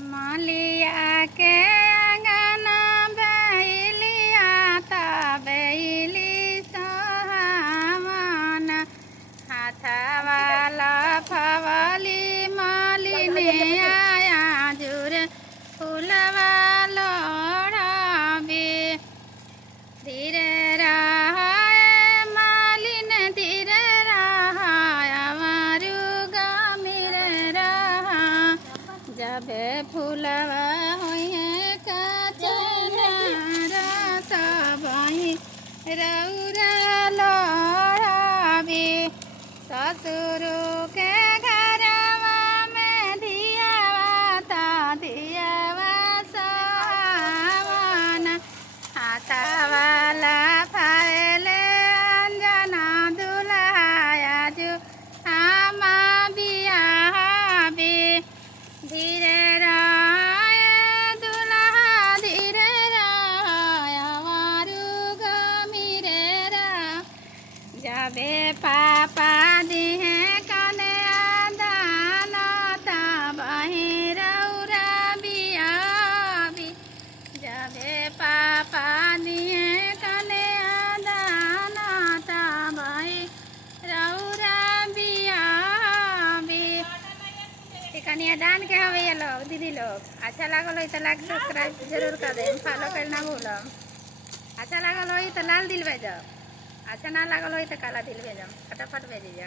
मालिया के अंगना बैलिया ता बैली सोहावन हाथवाला फवली मालिने आया जुर फूलवा लोढ़ाबे धीरे रहाए मालिन धीरे रहाय हमारू गमीरे रहा जबे फूलवा होइए कचनारा सबही रौरा लोढ़ाबे ससुर के घरवा में धियावा ता धियावा सावन हाथवाला फायले अंजना दुल्हाया जो आमा बियाबे धीरे राय दुल्हा धीरे राय हमारू गमीरे रा जाबे पापा दिहे कने दाना ता बहिरौरा बियाबी जाबे पापा दिहे कने दाना ता बहिरौरा बियाबी कनिया दान के हवे ये लोग दीदी लोग अच्छा लागल हो तो लाइक सब्सक्राइब जरूर कर दे फॉलो करना भूलम अच्छा लागल हो तो लाल दिल भेजब अच्छा ना लागल हो तो काला दिल भेजम फटाफट भेजिए।